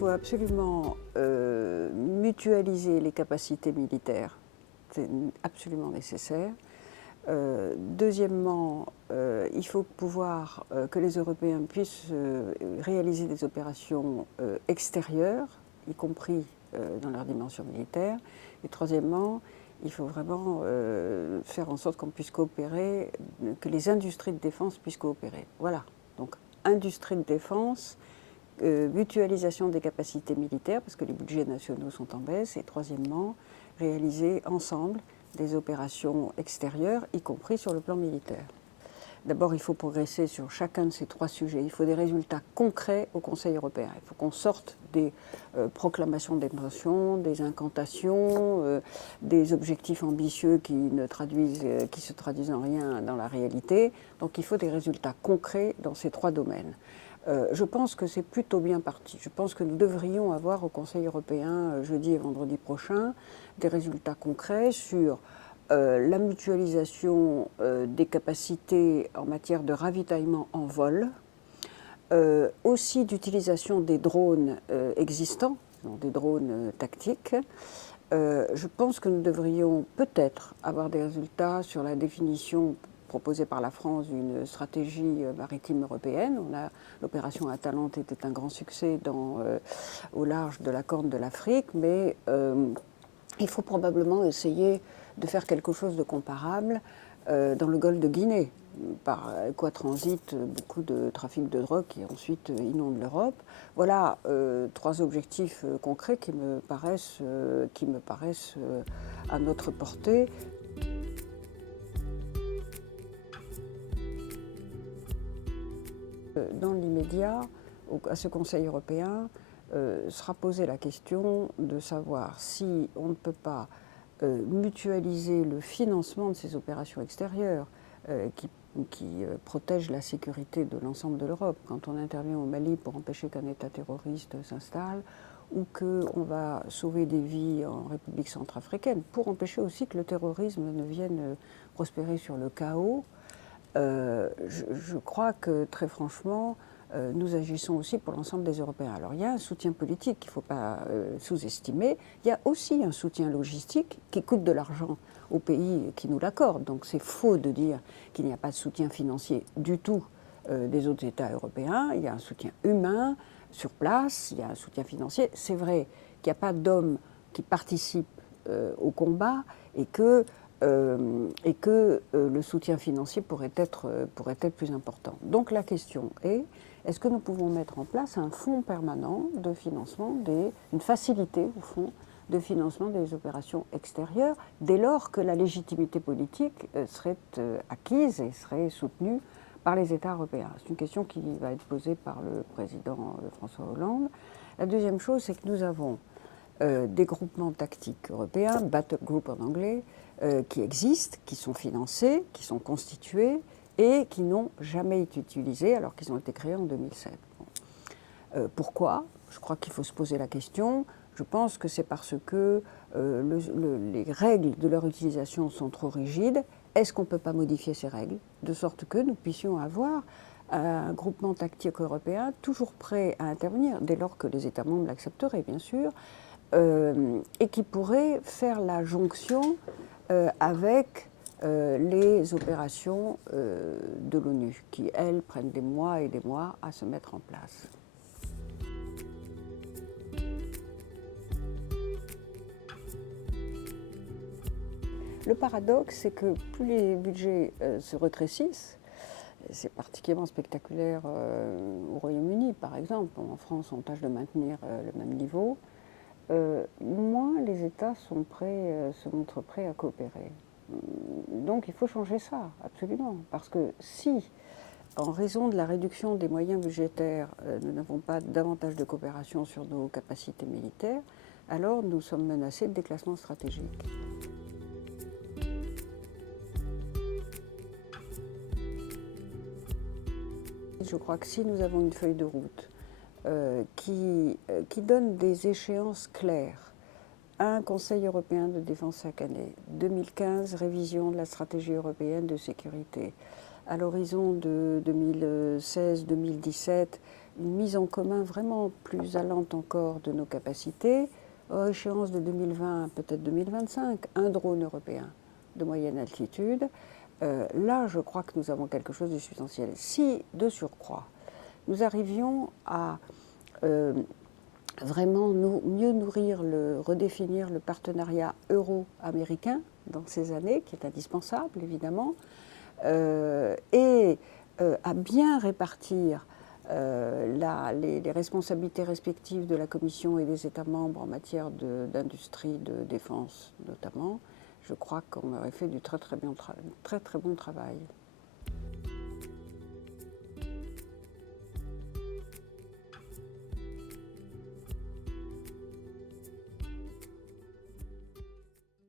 faut absolument mutualiser les capacités militaires. C'est absolument nécessaire. Deuxièmement, il faut pouvoir que les Européens puissent réaliser des opérations extérieures, y compris dans leur dimension militaire. Et troisièmement, il faut vraiment faire en sorte qu'on puisse coopérer, que les industries de défense puissent coopérer. Voilà. Donc, industrie de défense, mutualisation des capacités militaires, parce que les budgets nationaux sont en baisse. Et troisièmement, réaliser ensemble des opérations extérieures, y compris sur le plan militaire. D'abord, il faut progresser sur chacun de ces trois sujets. Il faut des résultats concrets au Conseil européen. Il faut qu'on sorte des proclamations d'intention, des incantations, des objectifs ambitieux qui se traduisent en rien dans la réalité. Donc il faut des résultats concrets dans ces trois domaines. Je pense que c'est plutôt bien parti. Je pense que nous devrions avoir au Conseil européen, jeudi et vendredi prochain, des résultats concrets sur la mutualisation des capacités en matière de ravitaillement en vol, aussi d'utilisation des drones existants, donc des drones tactiques. Je pense que nous devrions peut-être avoir des résultats sur la définition proposée par la France d'une stratégie maritime européenne. L'opération Atalante était un grand succès au large de la Corne de l'Afrique, mais il faut probablement essayer de faire quelque chose de comparable dans le golfe de Guinée, par quoi transite beaucoup de trafic de drogue qui ensuite inonde l'Europe. Voilà trois objectifs concrets qui me paraissent à notre portée. Dans l'immédiat, à ce Conseil européen, sera posée la question de savoir si on ne peut pas mutualiser le financement de ces opérations extérieures qui protègent la sécurité de l'ensemble de l'Europe. Quand on intervient au Mali pour empêcher qu'un État terroriste s'installe, ou qu'on va sauver des vies en République centrafricaine, pour empêcher aussi que le terrorisme ne vienne prospérer sur le chaos, je crois que très franchement, nous agissons aussi pour l'ensemble des Européens. Alors il y a un soutien politique qu'il ne faut pas sous-estimer. Il y a aussi un soutien logistique qui coûte de l'argent aux pays qui nous l'accordent. Donc c'est faux de dire qu'il n'y a pas de soutien financier du tout des autres États européens. Il y a un soutien humain sur place, il y a un soutien financier. C'est vrai qu'il n'y a pas d'hommes qui participent au combat et que le soutien financier pourrait être plus important. Donc la question est, est-ce que nous pouvons mettre en place un fonds permanent de financement, une facilité au fond de financement des opérations extérieures, dès lors que la légitimité politique serait acquise et serait soutenue par les États européens? C'est une question qui va être posée par le président François Hollande. La deuxième chose, c'est que nous avons des groupements tactiques européens, battle group en anglais, qui existent, qui sont financés, qui sont constitués et qui n'ont jamais été utilisés alors qu'ils ont été créés en 2007. Pourquoi? Je crois qu'il faut se poser la question. Je pense que c'est parce que les règles de leur utilisation sont trop rigides. Est-ce qu'on ne peut pas modifier ces règles de sorte que nous puissions avoir un groupement tactique européen toujours prêt à intervenir, dès lors que les États membres l'accepteraient, bien sûr, et qui pourrait faire la jonction avec les opérations de l'ONU, qui, elles, prennent des mois et des mois à se mettre en place. Le paradoxe, c'est que plus les budgets se rétrécissent, c'est particulièrement spectaculaire au Royaume-Uni, par exemple. En France, on tâche de maintenir le même niveau. Moins les États se montrent prêts à coopérer. Donc il faut changer ça, absolument. Parce que si, en raison de la réduction des moyens budgétaires, nous n'avons pas davantage de coopération sur nos capacités militaires, alors nous sommes menacés de déclassement stratégique. Je crois que si nous avons une feuille de route qui donne des échéances claires, un Conseil européen de défense chaque année, 2015, révision de la stratégie européenne de sécurité, à l'horizon de 2016-2017, une mise en commun vraiment plus allante encore de nos capacités, à échéance de 2020, peut-être 2025, un drone européen de moyenne altitude. Là, je crois que nous avons quelque chose de substantiel. Si, de surcroît, nous arrivions à vraiment mieux nourrir, redéfinir le partenariat euro-américain dans ces années, qui est indispensable, évidemment, et à bien répartir les responsabilités respectives de la Commission et des États membres en matière d'industrie de défense, notamment, je crois qu'on aurait fait du très très bon travail.